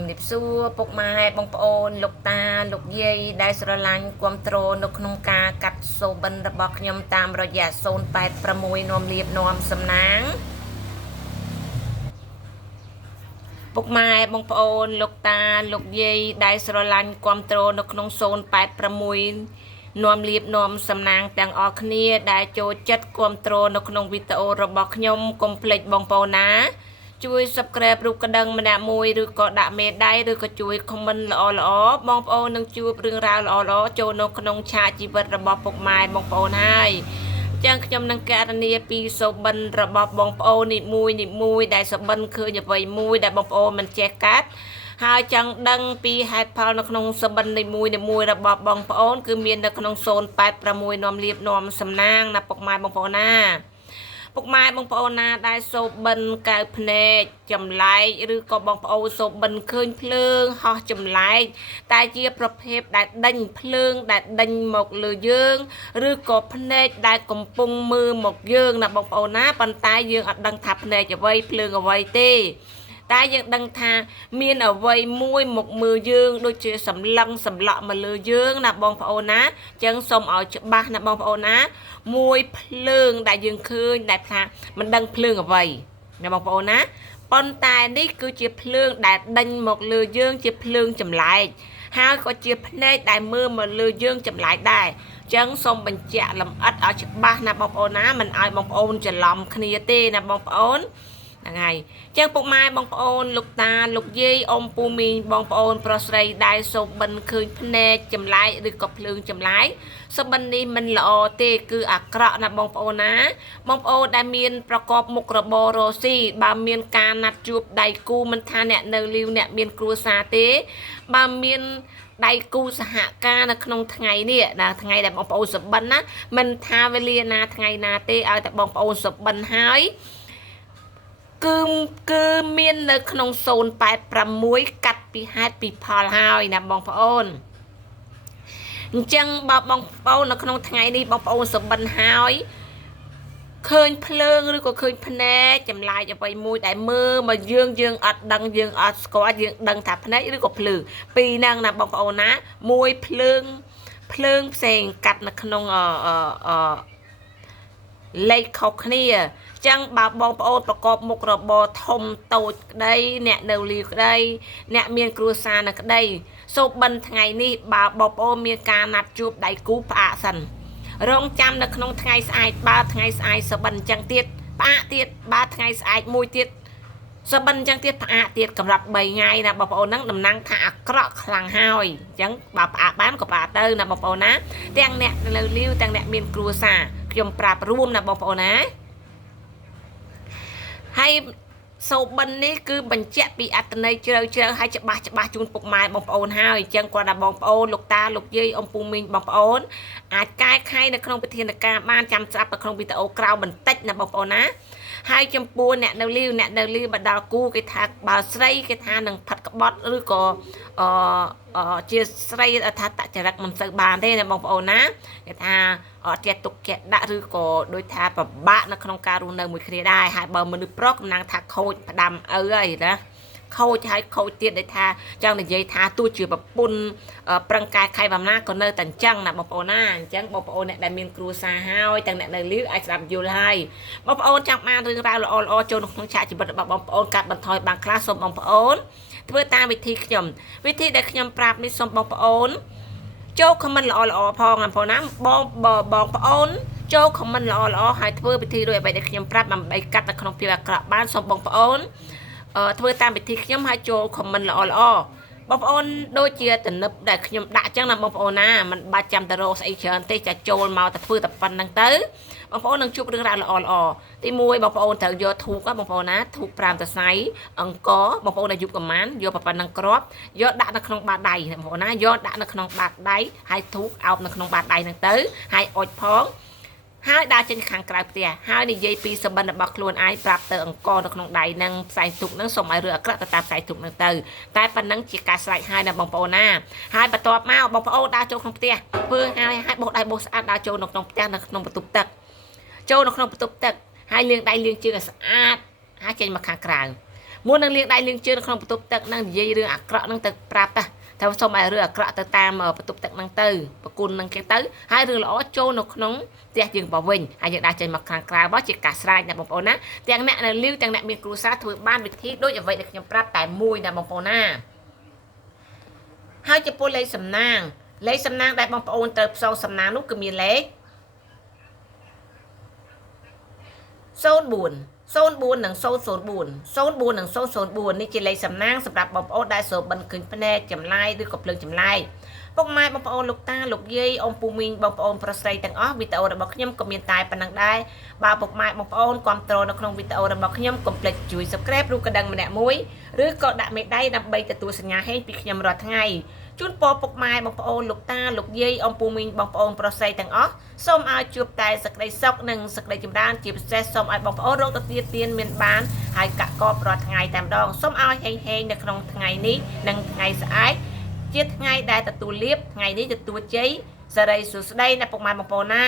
ជំរាបសួរពុកម៉ែបងប្អូនលោកតាលោកយាយដែលស្រឡាញ់គាំទ្រនៅក្នុងការកាត់សូបិនរបស់ខ្ញុំតាមរយៈ086នាំលៀបនាំសំណាងពុកម៉ែបងប្អូនលោកតាលោកយាយដែលស្រឡាញ់គាំទ្រនៅក្នុង086នាំលៀបនាំសំណាងទាំងអស់គ្នាដែលចូលចិត្តគាំទ្រនៅក្នុងវីដេអូរបស់ខ្ញុំកុំភ្លេចបងប្អូនណាជួយ subscribe រូបកណ្ដឹងម្នាក់មួយឬក៏ដាក់មេដៃឬក៏ជួយ comment ល្អបងប្អូននឹងជួបរឿងរ៉ាវល្អចូលនៅក្នុងឆាកជីវិតរបស់ពុកម៉ែបងប្អូនហើយចឹងខ្ញុំនឹងកណនីពីសូបិនរបស់បងប្អូននីមួយដែលសូបិនឃើញអ្វីមួយដែលបងប្អូនមិនចេះកាត់ហើយចង់ដឹងពីហេតុផលនៅក្នុងសូបិននីមួយរបស់បងប្អូនគឺមាននៅក្នុង086នាំលៀបនាំសំណាងណាពុកម៉ែបងប្អូនណាពុកម៉ែបងប្អូនណាដែលសូបិនកៅភ្នែកចម្លែកឬក៏បងប្អូនសូបិនឃើញភ្លើងហោះចម្លែកតែជាប្រភេទដែលដេញភ្លើងដែលដេញមកលើយើងឬក៏ភ្នែកដែលកំពុងមើលមកយើងណាបងប្អូនណាប៉ុន្តែយើងអត់ដឹងថាភ្នែកអ្វីភ្លើងអ្វីទេតែយើងដឹងថាមានអ្វីមួយមកមើលយើងដូចជាសម្លឹងសម្លក់មកលើយើងណាបងប្អូនណាអញ្ចឹងសូមឲ្យច្បាស់ណាបងប្អូនណាមួយភ្លើងដែលយើងឃើញដែលថាមិនដឹងភ្លើងអ្វីណាបងប្អូនណាប៉ុន្តែនេះគឺជាភ្លើងដែលដេញមកលើយើងជាភ្លើងចម្លែកហើយក៏ជាភ្នែកដែលមើលមកលើយើងចម្លែកដែរអញ្ចឹងសូមបញ្ជាក់លម្អិតឲ្យច្បាស់ណាបងប្អូនណាមិនឲ្យបងប្អូនច្រឡំគ្នាទេណាបងប្អូនហ្នឹងហើយចឹងពុកម៉ែបងប្អូនលោកតាលោកយាយអ៊ំពូមីងបងប្អូនប្រុសស្រីដែលសូបិនឃើញភ្នែកចម្លែកឬក៏ភ្លើងចម្លែកសូបិននេះមិនល្អទេគឺអាក្រក់ណាបងប្អូនណាបងប្អូនដែលមានប្រកបមុខរបររស៊ីបើមានការណាត់ជួបដៃគូមិនថាអ្នកនៅលីវអ្នកមានគ្រួសារទេបើមានដៃគូសហការនៅក្នុងថ្ងៃនេះណាថ្ងៃដែលបងប្អូនសូបិនណាមិនថាវេលាណាថ្ងៃណាទេឲ្យតែបងប្អូនសូបិនហើយគឺមាននៅក្នុង086កាត់ពីហេតុពីផលហើយណាបងប្អូនអញ្ចឹងបើបងប្អូននៅក្នុងថ្ងៃនេះបងប្អូនសុបិនហើយឃើញភ្លើងឬក៏ឃើញភ្នែកចម្លែកអ្វីមួយដែលមើលមកយើងអត់ដឹងយើងអត់ស្គាល់យើងដឹងថាភ្នែកឬក៏ភ្លើងពីរហ្នឹងណាបងប្អូនណាមួយភ្លើងផ្សេងកាត់នៅក្នុងលេខខុសគ្នាចឹងបើបងប្អូនប្រកបមុខរបរធំតូចក្តីអ្នកនៅលីវក្តីអ្នកមានគ្រួសារនៅក្តីសូបិនថ្ងៃនេះបើបងប្អូនមានការណាត់ជួបដៃគូផ្អាកសិនរងចាំនៅក្នុងថ្ងៃស្អែកបើថ្ងៃស្អែកសូបិនអញ្ចឹងទៀតផ្អាកទៀតបើថ្ងៃស្អែកមួយទៀតសូបិនអញ្ចឹងទៀតផ្អាកទៀតកម្រាប់3ថ្ងៃណាបងប្អូនហ្នឹងតំណាងថាអាក្រក់ខ្លាំងហើយអញ្ចឹងបើផ្អាកបានក៏ផ្អាកទៅណាបងប្អូនណាទាំងអ្នកនៅលីវទាំងអ្នកមានគ្រួសារខ្ញុំប្រាប់រួមណាបងប្អូនណាហើយសូបិននេះគឺបញ្ជាក់ពីអត្ថន័យជ្រៅហើយច្បាស់ជូនពុកម៉ែបងប្អូនហើយអញ្ចឹងគាត់ថាបងប្អូនលោកតាលោកយាយអ៊ំពូមីងបងប្អូនអាចកែខៃនៅក្នុងវិធានការបានចាំស្ដាប់នៅក្នុងវីដេអូក្រោយបន្តិចណាបងប្អូនណាហើយចំពោះអ្នកនៅលីវបដាល់គូគេថាបើស្រីគេថានឹងផាត់ក្បត់ឬក៏ជាស្រីថាតចរិតមិនសូវបានទេណាបងប្អូនណាគេថាអត់ចេះទុកចេះដាក់ឬក៏ដូចថាពិបាកនៅក្នុងការរស់នៅមួយគ្នាដែរហើយបើមនុស្សប្រុសកំណាងថាខូចផ្ដាំឪហើយណាខូចទៀតដែលថាចង់និយាយថាទោះជាប្រពន្ធប្រឹងកែខៃបំណាក៏នៅតែអញ្ចឹងណាបងប្អូនណាអញ្ចឹងបងប្អូនអ្នកដែលមានគ្រួសារហើយទាំងអ្នកនៅលីវអាចស្ដាប់យល់ហើយបងប្អូនចង់បានរឿងរ៉ាវល្អចូលក្នុងឆាកជីវិតរបស់បងប្អូនកាត់បន្ថយបានខ្លះសូមបងប្អូនធ្វើតាមវិធីខ្ញុំវិធីដែលខ្ញុំប្រាប់នេះសូមបងប្អូនចូលខមមិនល្អផងបងប្អូនណាបងប្អូនចូលខមមិនល្អហើយធ្វើវិធីដូចអ្វីដែលខ្ញុំប្រាប់ដើម្បីកាត់នៅក្នុងភាពអាក្រក់បានសូមបងប្អូនធ្វើតាមវិធីខ្ញុំហើយចូលខមមិនល្អបងប្អូនដូចជាតំណឹបដែលខ្ញុំដាក់អញ្ចឹងណាបងប្អូនណាមិនបាច់ចាំទៅរកស្អីច្រើនទេចាចូលមកតែធ្វើតែប៉ុណ្្នឹងទៅបងប្អូននឹងជួបរឿងរ៉ាវល្អទី1បងប្អូនត្រូវយកធូបបងប្អូនណាធូប5តសៃអង្គបងប្អូនដែលយុបប្រមាណយកប៉ុណ្ណឹងគ្រាប់យកដាក់នៅក្នុងបាតដៃបងប្អូនណាយកដាក់នៅក្នុងបាតដៃហើយធូបអោបនៅក្នុងបាតដៃហ្នឹងទៅហើយអុចផងហើយដើរចេញខាងក្រៅផ្ទះហើយនិយាយពីសម្បត្តិរបស់ខ្លួនឯងប្រាប់ទៅអង្គនៅក្នុងដៃហ្នឹងផ្សាយទុកហ្នឹងសូមឲ្យរឿងអាក្រក់ទៅតាមផ្សាយទុកហ្នឹងទៅតែប៉ុណ្ណឹងជាការស្រេចហើយណាបងប្អូនណាហើយបន្ទាប់មកបងប្អូនដើរចូលក្នុងផ្ទះធ្វើហើយបោះដៃបោះស្អាតដើរចូលនៅក្នុងផ្ទះនៅក្នុងបន្ទប់ទឹកចូលនៅក្នុងបន្ទប់ទឹកហើយលាងដៃលាងជើងឲ្យស្អាតហើយចេញមកខាងក្រៅ muôn năng liêng đại liêng chưa không tụt tật năng dây rương ạc krọ năng tật prap ta theo xong ai rửa krọ tật tam ở tụt tật năng tư và cùn năng cái tới hai rương lõ trâu nó nóng tiệt dừng bảo vinh ai dựng đại trên mặt hàng cài bó chỉ cả sai là bông bông á tiếng nè là lưu tiếng nè miền cù sa thôi ban việc thi đối với vậy được nhầm prap tại mùi là bông bông na hai chữ lấy sầm nang đại bông bông tập sau sầm nang lúc cứ miền lấy sôn buồn nằng sôn buồn nằng sôn buồnนี่chỉ lấyสำนางสำหรับบอมโอได้สวบันคืนพเนจำไล่ด้วยกับเรื่องจำไล่พวกไม้บอมโอลูกตาลูกเย่อมปูมิงบอมโอประไซต่างอ้อวิตาโอระบอกย่ำก็มีตายปนังได้บาพวกไม้บอมโอความโตนกนงวิตาโอระบอกย่ำก็เปลี่ยนจุยสแครบรูกระดังมันแหนมุ้ยหรือก็ดักไม่ได้นำใบแต่ตัวสัญญาให้ปีขยำรอทั้งไงจุนปอปกไม้บอมโอลูกตาลูกเย่อมปูมิงบอมโอประไซต่างอ้อส้มอาจูบตายสักได้ซอกหนึ่งสักได้จุดด้านจีบเซส้มอาบอมโอโรตเตียนเมียนบ้านหายกะกอบรอทั้งไงตามดองส้มอาแห้งๆในขนมทั้งไงนี้นังไงสายเจ็ดไงได้แต่ตัวเลียบไงนี้จะตัวเจ๊สไลสุดได้นะปกไม้บอมโอหน้า